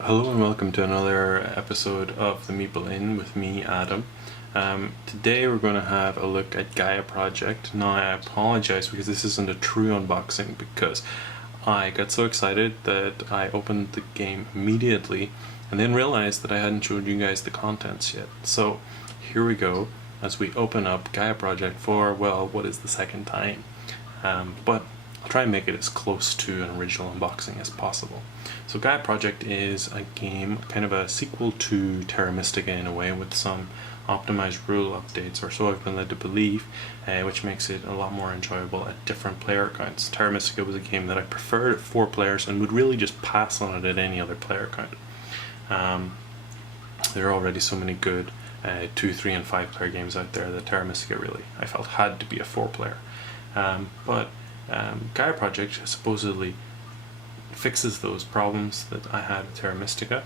Hello and welcome to another episode of the Meeple Inn with me, Adam. Today we're going to have a look at Gaia project. Now I apologize because this isn't a true unboxing because I got so excited that I opened the game immediately and then realized that I hadn't showed you guys the contents yet. So here we go as we open up Gaia project for, well, what is the second time? But I'll try and make it as close to an original unboxing as possible. So Gaia Project is a game, kind of a sequel to Terra Mystica in a way, with some optimized rule updates, or so I've been led to believe, which makes it a lot more enjoyable at different player counts. Terra Mystica was a game that I preferred at 4 players and would really just pass on it at any other player count. There are already so many good 2, 3 and 5 player games out there that Terra Mystica really, I felt, had to be a 4 player. But Gaia Project supposedly fixes those problems that I had with Terra Mystica.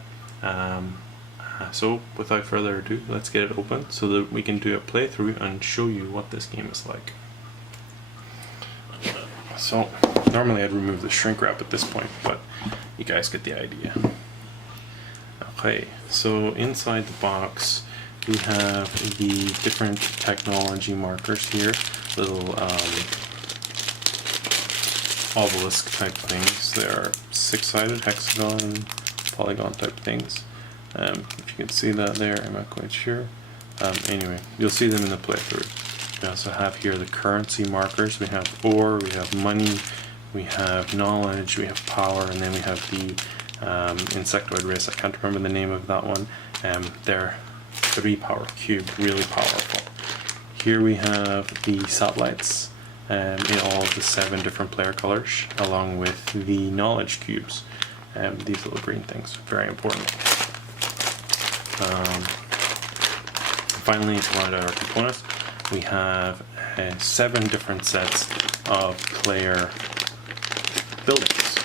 So without further ado, let's get it open so that we can do a playthrough and show you what this game is like. So normally I'd remove the shrink wrap at this point, but you guys get the idea. Okay, so inside the box we have the different technology markers here, little obelisk type things. They are 6-sided hexagon, polygon type things. If you can see that there, I'm not quite sure. Anyway, you'll see them in the playthrough. We also have here the currency markers. We have ore, we have money, we have knowledge, we have power, and then we have the insectoid race. I can't remember the name of that one. They're 3 power cube, really powerful. Here we have the satellites in all of the 7 different player colors, along with the knowledge cubes. These little green things, very important. Finally, to round out our components, we have 7 different sets of player buildings.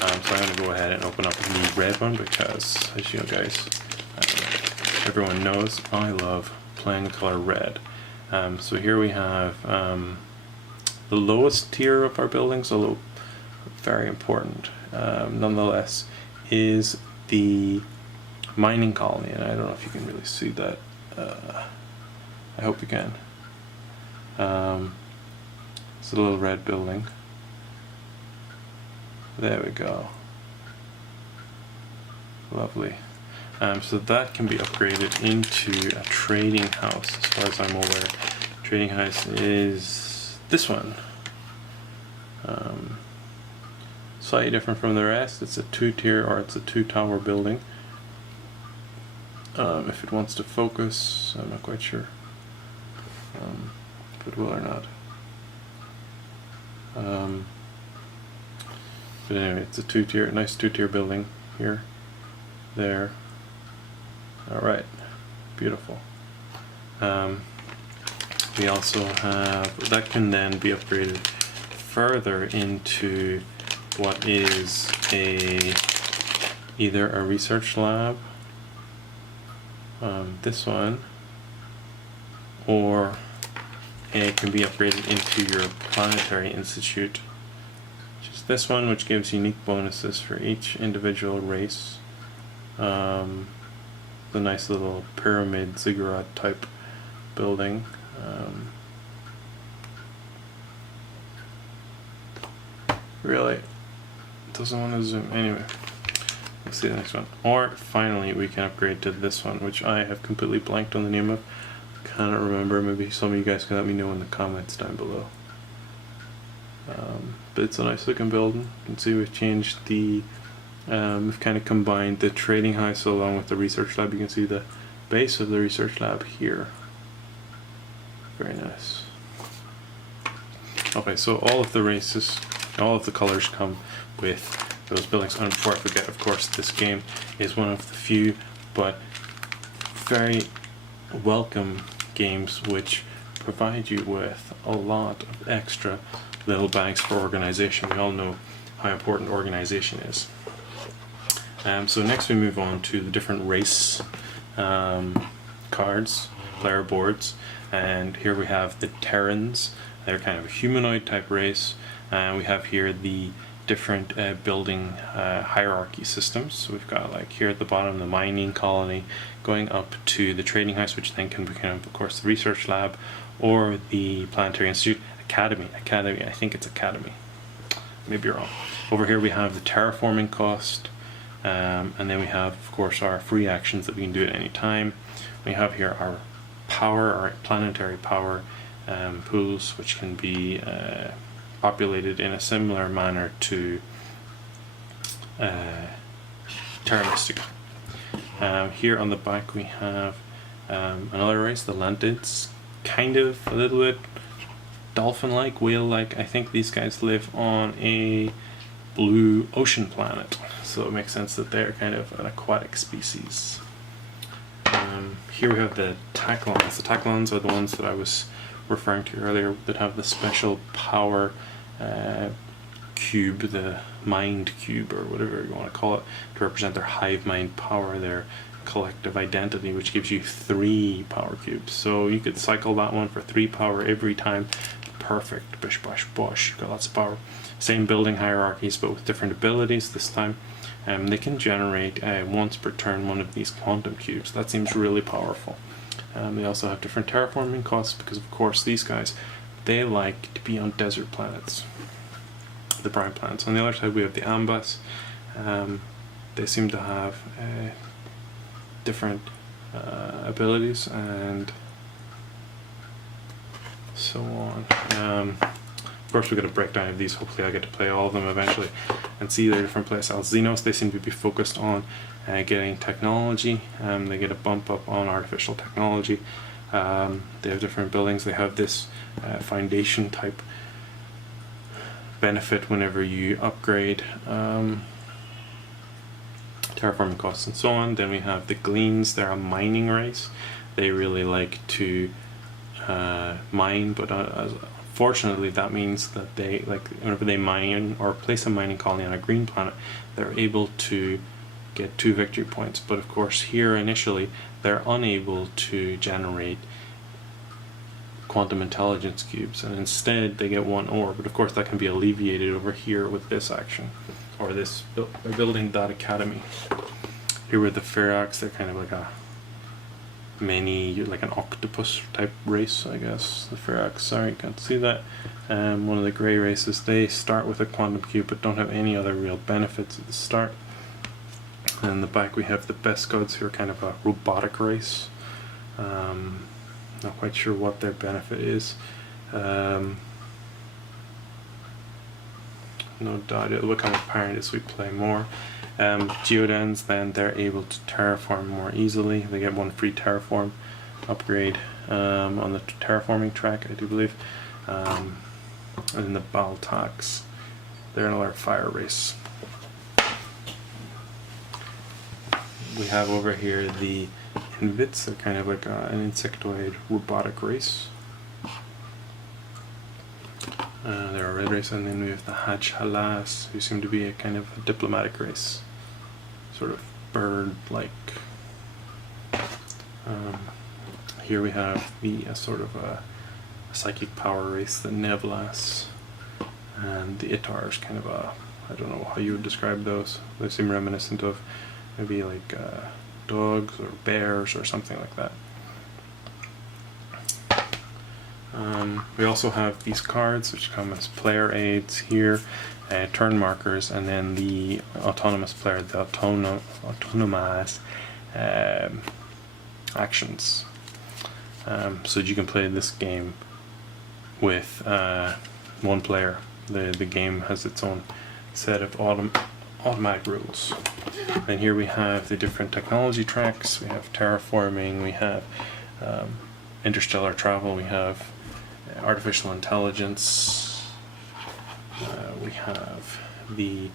So I'm going to go ahead and open up the red one because, as you know guys, everyone knows I love playing the color red. So here we have the lowest tier of our buildings, although very important nonetheless, is the mining colony, and I don't know if you can really see that. I hope you can. It's a little red building. There we go. Lovely. So that can be upgraded into a trading house, as far as I'm aware. Trading house is this one. Slightly different from the rest. It's a 2-tier, or it's a 2-tower building. If it wants to focus, I'm not quite sure if it will or not. But anyway, it's a 2-tier, nice 2-tier building here, there. Alright, beautiful. We also have, that can then be upgraded further into what is either a research lab, this one, or it can be upgraded into your planetary institute, which is this one, which gives unique bonuses for each individual race. The nice little pyramid ziggurat type building. Really doesn't want to zoom. Anyway, let's see the next one. Or finally, we can upgrade to this one, which I have completely blanked on the name of. Cannot remember. Maybe some of you guys can let me know in the comments down below. But it's a nice looking building. You can see we've changed the. We've kind of combined the trading house along with the research lab. You can see the base of the research lab here. Very nice. Okay, so all of the races, all of the colors come with those buildings. And before I forget, of course, this game is one of the few but very welcome games which provide you with a lot of extra little bags for organization. We all know how important organization is. So next we move on to the different race cards, player boards, and here we have the Terrans. They're kind of a humanoid type race, and we have here the different building hierarchy systems. So we've got, like, here at the bottom, the mining colony, going up to the trading house, which then can become, of course, the research lab, or the planetary institute. Academy, I think it's academy, maybe wrong. Over here we have the terraforming cost, and then we have, of course, our free actions that we can do at any time. We have here our power, our planetary power pools, which can be populated in a similar manner to Terra Mystica. Here on the back we have another race, the Lantids, kind of a little bit dolphin-like, whale-like. I think these guys live on a blue ocean planet, so it makes sense that they're kind of an aquatic species. Here we have the Taclons. The Taclons are the ones that I was referring to earlier that have the special power cube, the mind cube, or whatever you want to call it, to represent their hive mind power, their collective identity, which gives you 3 power cubes. So you could cycle that one for 3 power every time. Perfect. Bish bash bosh. Got lots of power. Same building hierarchies, but with different abilities this time. They can generate once per turn one of these quantum cubes. That seems really powerful. They also have different terraforming costs because, of course, these guys, they like to be on desert planets, the brine planets. On the other side we have the Ambas. They seem to have different abilities and so on. Of course, we've got a breakdown of these. Hopefully I get to play all of them eventually and see their different playstyles. Xenos, they seem to be focused on getting technology. They get a bump up on artificial technology. They have different buildings. They have this foundation type benefit whenever you upgrade terraforming costs and so on. Then we have the Gleans. They're a mining race. They really like to mine, but unfortunately that means that they, like, whenever they mine or place a mining colony on a green planet, they're able to get 2 victory points. But of course here initially they're unable to generate quantum intelligence cubes, and instead they get 1 ore. But of course that can be alleviated over here with this action, or this by building that academy. Here with the Ferox, they're kind of like a like an octopus type race, I guess. The Ferox, sorry, can't see that. One of the grey races, they start with a quantum cube but don't have any other real benefits at the start. And in the back we have the Best Gods, who are kind of a robotic race. Not quite sure what their benefit is. No doubt it will become apparent as we play more. Geodans, then they're able to terraform more easily. They get 1 free terraform upgrade on the terraforming track, I do believe. And then the Baltax, they're another fire race. We have over here the Invits. They're kind of like an insectoid robotic race. They're a red race, and then we have the Haj Halas, who seem to be a kind of a diplomatic race, sort of bird-like. Here we have the sort of a psychic power race, the Nevlas, and the Itars, kind of a, I don't know how you would describe those. They seem reminiscent of maybe like dogs or bears or something like that. We also have these cards which come as player aids here, turn markers, and then the autonomous player, the autonomous actions. So you can play this game with 1 player. The game has its own set of automatic rules. And here we have the different technology tracks. We have terraforming, we have interstellar travel, we have artificial intelligence, we have the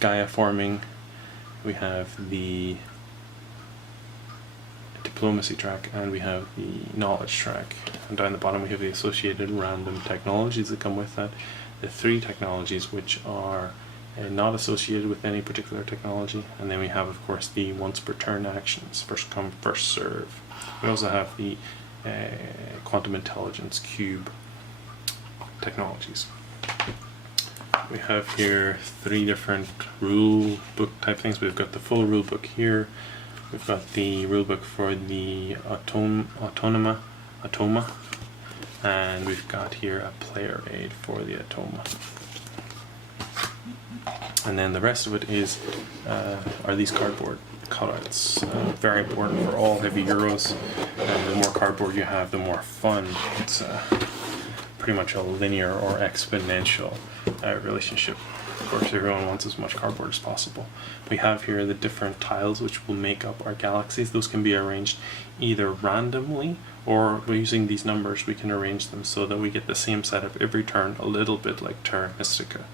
Gaia forming, we have the diplomacy track, and we have the knowledge track. And down the bottom we have the associated random technologies that come with that. The 3 technologies which are not associated with any particular technology, and then we have, of course, the once per turn actions, first come first serve. We also have the quantum intelligence cube technologies. we have here 3 different rule book type things. We've got the full rule book here. We've got the rule book for the Automa, and we've got here a player aid for the Automa. And then the rest of it is are these cardboard cutouts. Very important for all heavy Euros. The more cardboard you have, the more fun. It's pretty much a linear or exponential relationship. Of course, everyone wants as much cardboard as possible. We have here the different tiles which will make up our galaxies. Those can be arranged either randomly, or by using these numbers we can arrange them so that we get the same setup every turn, a little bit like Terra Mystica,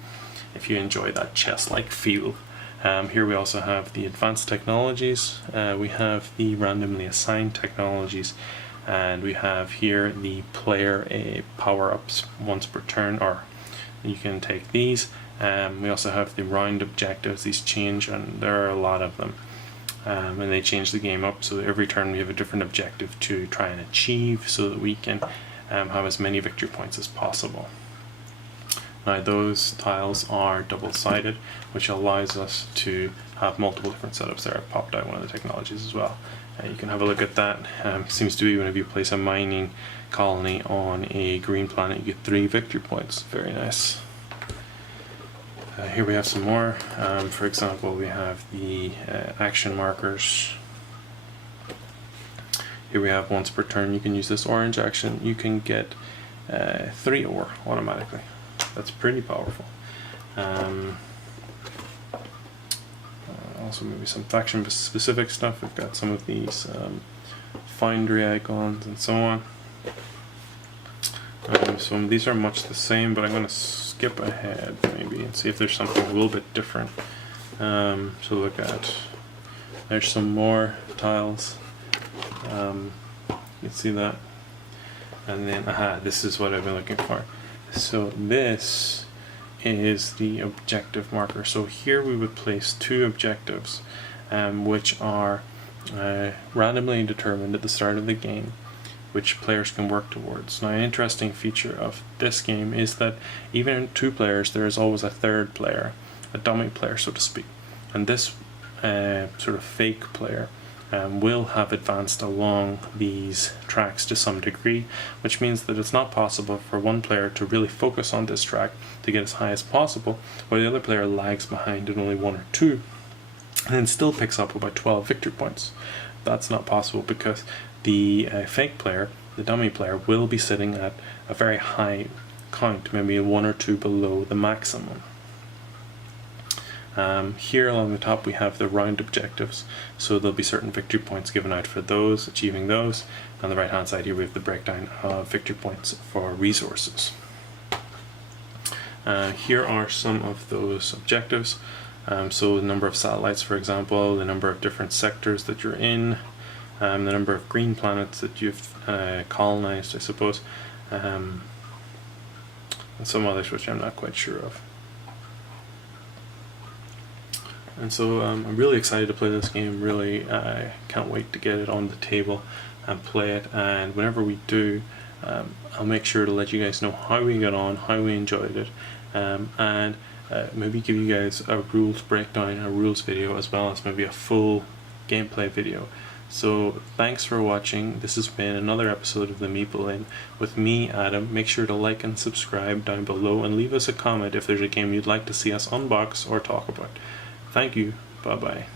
if you enjoy that chess-like feel. Here we also have the advanced technologies, we have the randomly assigned technologies, and we have here the player power-ups once per turn, or you can take these. We also have the round objectives. These change, and there are a lot of them, and they change the game up, so every turn we have a different objective to try and achieve so that we can have as many victory points as possible. Now those tiles are double-sided, which allows us to have multiple different setups there. I've popped out one of the technologies as well. You can have a look at that. Seems to be whenever you place a mining colony on a green planet, you get 3 victory points. Very nice. Here we have some more. For example, we have the action markers. Here we have once per turn you can use this orange action. You can get 3 ore automatically. That's pretty powerful. Also maybe some faction specific stuff. We've got some of these foundry icons and so on. So these are much the same, but I'm going to skip ahead maybe and see if there's something a little bit different to look at. There's some more tiles. You can see that. And then, this is what I've been looking for. So this is the objective marker. So here we would place 2 objectives, which are randomly determined at the start of the game, which players can work towards. Now, an interesting feature of this game is that even in 2 players, there is always a third player, a dummy player, so to speak. And this sort of fake player will have advanced along these tracks to some degree, which means that it's not possible for one player to really focus on this track to get as high as possible, while the other player lags behind at only 1 or 2, and then still picks up about 12 victory points. That's not possible because the fake player, the dummy player, will be sitting at a very high count, maybe 1 or 2 below the maximum. Here along the top we have the round objectives, so there'll be certain victory points given out for those, achieving those. On the right hand side here we have the breakdown of victory points for resources. Here are some of those objectives. So the number of satellites, for example, the number of different sectors that you're in, the number of green planets that you've colonized, I suppose, and some others which I'm not quite sure of. And so I'm really excited to play this game. Really can't wait to get it on the table and play it, and whenever we do, I'll make sure to let you guys know how we got on, how we enjoyed it, and maybe give you guys a rules breakdown, a rules video, as well as maybe a full gameplay video. So thanks for watching. This has been another episode of the Meeple In with me, Adam. Make sure to like and subscribe down below, and leave us a comment if there's a game you'd like to see us unbox or talk about. Thank you. Bye bye.